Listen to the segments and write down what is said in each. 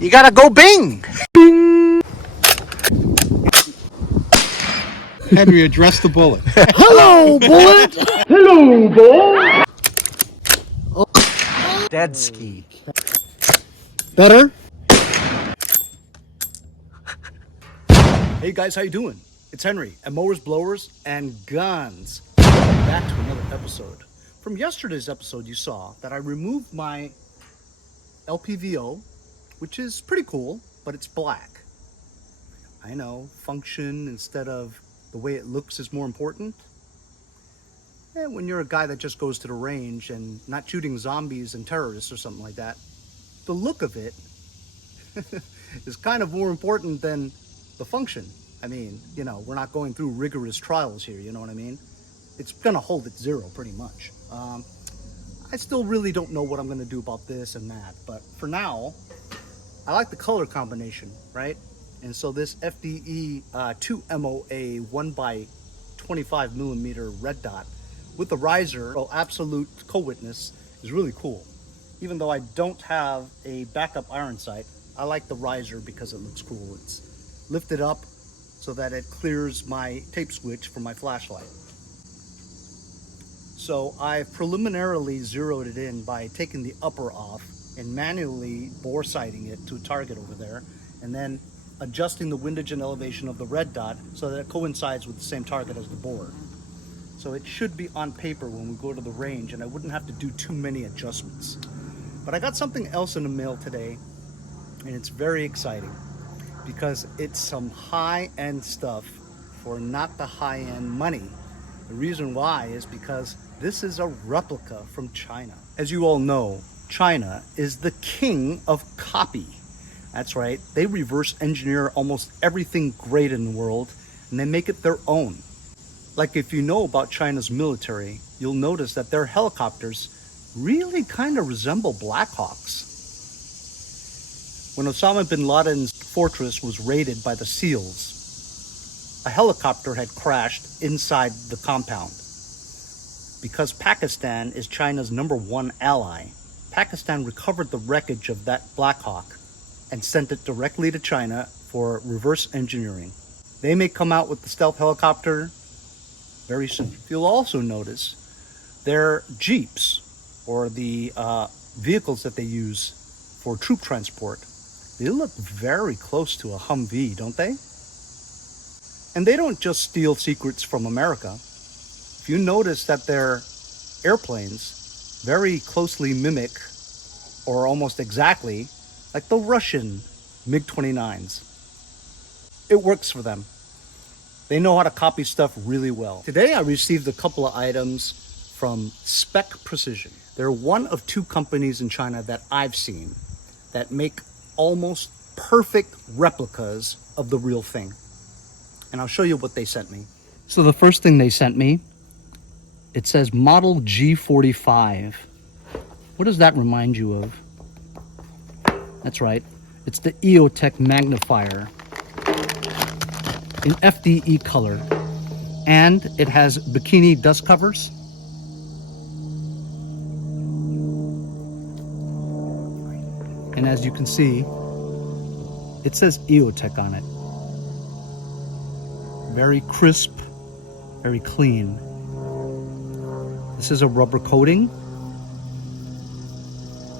You gotta go Bing! Henry, address the bullet. Hello, bullet! Hello, bullet! Dead ski. Better? Hey guys, how you doing? It's Henry at Mowers, Blowers, and Guns. Back to another episode. From yesterday's episode, you saw that I removed my LPVO, which is pretty cool, but it's black. I know, function instead of the way it looks is more important. And when you're a guy that just goes to the range and not shooting zombies and terrorists or something like that, the look of it is kind of more important than the function. I mean, you know, we're not going through rigorous trials here, you know what I mean? It's gonna hold at zero pretty much. I still really don't know what I'm gonna do about this and that, but for now, I like the color combination, right? And so this FDE 2MOA 1x25 millimeter red dot with the riser, absolute co-witness, is really cool. Even though I don't have a backup iron sight, I like the riser because it looks cool. It's lifted up so that it clears my tape switch for my flashlight. So I've preliminarily zeroed it in by taking the upper off and manually bore sighting it to a target over there, and then adjusting the windage and elevation of the red dot so that it coincides with the same target as the bore. So it should be on paper when we go to the range, and I wouldn't have to do too many adjustments. But I got something else in the mail today, and it's very exciting because it's some high-end stuff for not the high-end money. The reason why is because this is a replica from China. As you all know, China is the king of copy. That's right, they reverse engineer almost everything great in the world and they make it their own. Like if you know about China's military, you'll notice that their helicopters really kind of resemble Black Hawks. When Osama bin Laden's fortress was raided by the SEALs, a helicopter had crashed inside the compound. Because Pakistan is China's #1 ally, Pakistan recovered the wreckage of that Black Hawk and sent it directly to China for reverse engineering. They may come out with the stealth helicopter very soon. You'll also notice their jeeps, or the vehicles that they use for troop transport, they look very close to a Humvee, don't they? And they don't just steal secrets from America. If you notice that their airplanes very closely mimic, or almost exactly, like the Russian MiG-29s. It works for them. They know how to copy stuff really well. Today I received a couple of items from Specprecision. They're one of two companies in China that I've seen that make almost perfect replicas of the real thing. And I'll show you what they sent me. So the first thing they sent me, it says model G45. What does that remind you of? That's right, it's the Eotech Magnifier in FDE color, and it has bikini dust covers. And as you can see, it says Eotech on it. Very crisp, very clean. This is a rubber coating.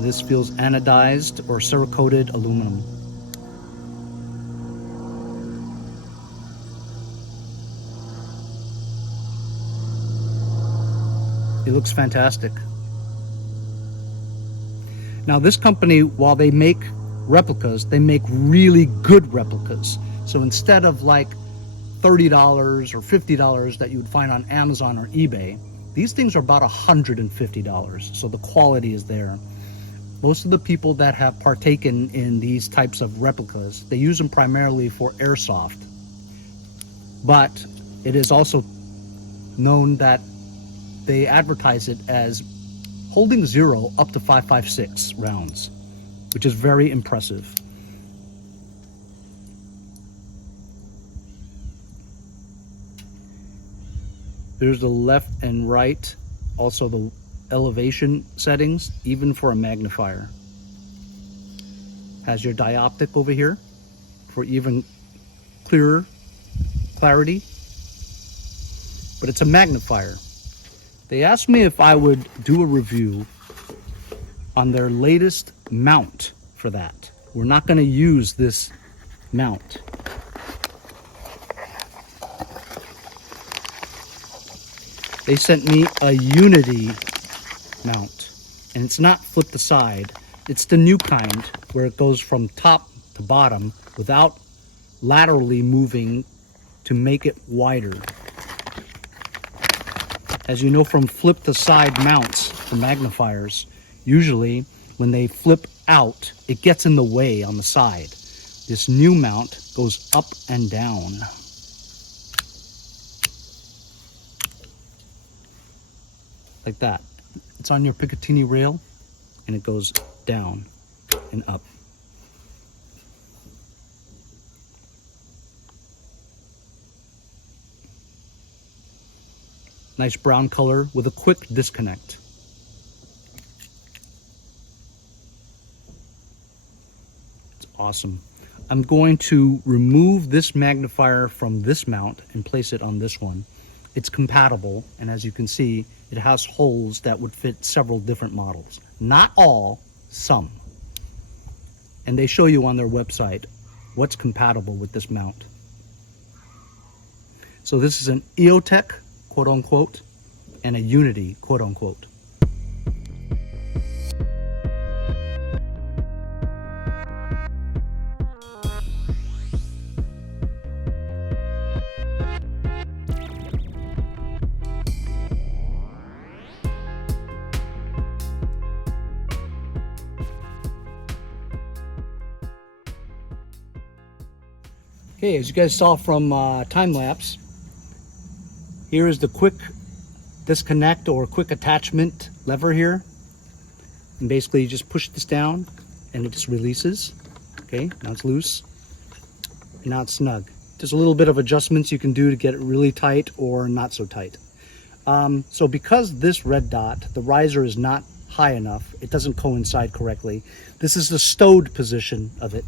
This feels anodized or cerakoted aluminum. It looks fantastic. Now this company, while they make replicas, they make really good replicas. So instead of like $30 or $50 that you would find on Amazon or eBay, these things are about $150. So the quality is there. Most of the people that have partaken in these types of replicas, they use them primarily for airsoft. But it is also known that they advertise it as holding zero up to 5.56 rounds, which is very impressive. There's the left and right, also the elevation settings, even for a magnifier. Has your dioptic over here for even clearer clarity. But it's a magnifier. They asked me if I would do a review on their latest mount for that. We're not going to use this mount. They sent me a Unity mount, and it's not flip to side. It's the new kind where it goes from top to bottom without laterally moving to make it wider. As you know from flip to side mounts for magnifiers, usually when they flip out, it gets in the way on the side. This new mount goes up and down. Like that. It's on your Picatinny rail and it goes down and up. Nice brown color with a quick disconnect. It's awesome. I'm going to remove this magnifier from this mount and place it on this one. It's compatible, and as you can see, it has holes that would fit several different models. Not all, some. And they show you on their website what's compatible with this mount. So this is an Eotech, quote unquote, and a Unity, quote unquote. Okay, as you guys saw from time lapse, here is the quick disconnect or quick attachment lever here. And basically you just push this down and it just releases. Okay, now it's loose. And now it's snug. Just a little bit of adjustments you can do to get it really tight or not so tight. So because this red dot, the riser is not high enough, it doesn't coincide correctly. This is the stowed position of it.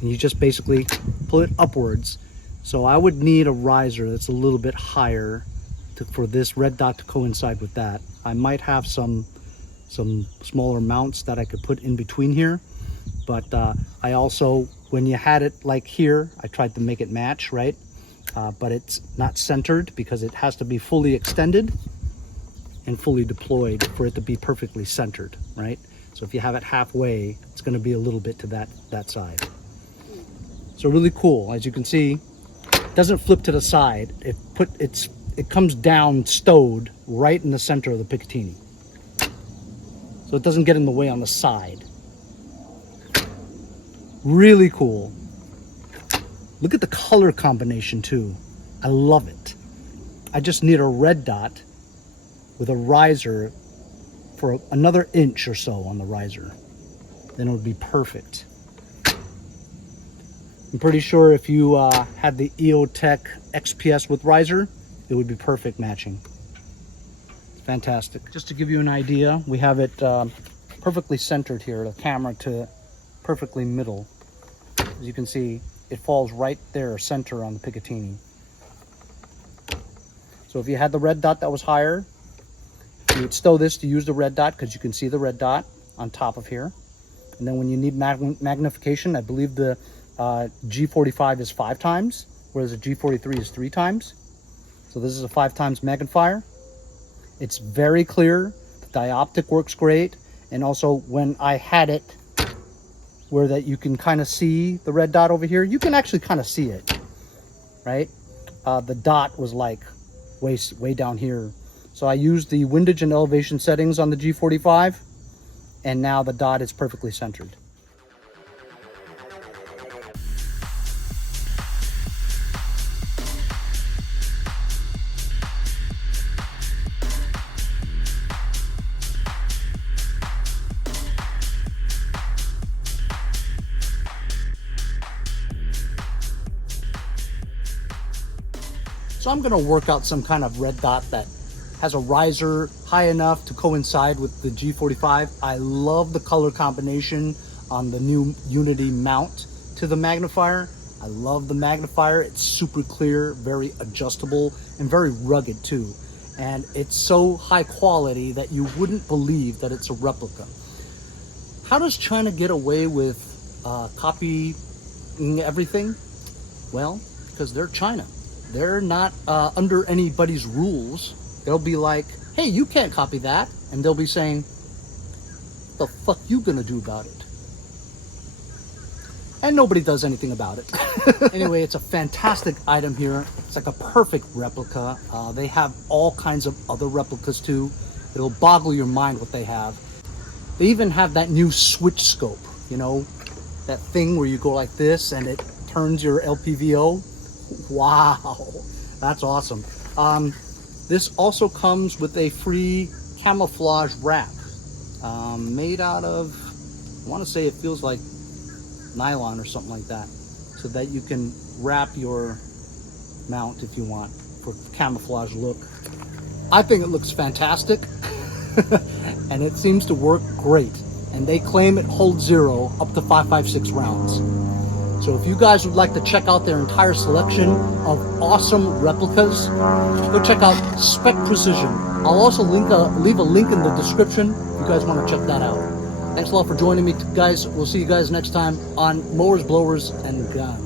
And you just basically pull it upwards. So I would need a riser that's a little bit higher for this red dot to coincide with that. I might have some smaller mounts that I could put in between here, but I also, when you had it like here, I tried to make it match, right? But it's not centered because it has to be fully extended and fully deployed for it to be perfectly centered, right? So if you have it halfway, it's going to be a little bit to that side. So really cool. As you can see, it doesn't flip to the side. It comes down stowed right in the center of the Picatinny. So it doesn't get in the way on the side. Really cool. Look at the color combination too. I love it. I just need a red dot with a riser for another inch or so on the riser. Then it would be perfect. I'm pretty sure if you had the Eotech XPS with riser, it would be perfect matching. Fantastic. Just to give you an idea, we have it perfectly centered here, the camera to perfectly middle. As you can see, it falls right there, center on the Picatinny. So if you had the red dot that was higher, you would stow this to use the red dot because you can see the red dot on top of here. And then when you need magnification, I believe the G45 is 5 times, whereas the G43 is 3 times. So this is a 5 times magnifier. It's very clear. The dioptic works great. And also when I had it where that you can kind of see the red dot over here, you can actually kind of see it, right? The dot was like way down here. So I used the windage and elevation settings on the G45, and now the dot is perfectly centered. So I'm gonna work out some kind of red dot that has a riser high enough to coincide with the G45. I love the color combination on the new Unity mount to the magnifier. I love the magnifier. It's super clear, very adjustable, and very rugged too. And it's so high quality that you wouldn't believe that it's a replica. How does China get away with copying everything? Well, because they're China. They're not under anybody's rules. They'll be like, hey, you can't copy that. And they'll be saying, what the fuck you gonna do about it? And nobody does anything about it. Anyway, it's a fantastic item here. It's like a perfect replica. They have all kinds of other replicas too. It'll boggle your mind what they have. They even have that new switch scope, you know, that thing where you go like this and it turns your LPVO. Wow, that's awesome. This also comes with a free camouflage wrap made out of, I want to say it feels like nylon or something like that, so that you can wrap your mount if you want for camouflage look. I think it looks fantastic and it seems to work great, and they claim it holds 0 up to 5.56 rounds. So if you guys would like to check out their entire selection of awesome replicas, go check out Specprecision. I'll also leave a link in the description if you guys want to check that out. Thanks a lot for joining me, guys. We'll see you guys next time on Mowers, Blowers, and Guns.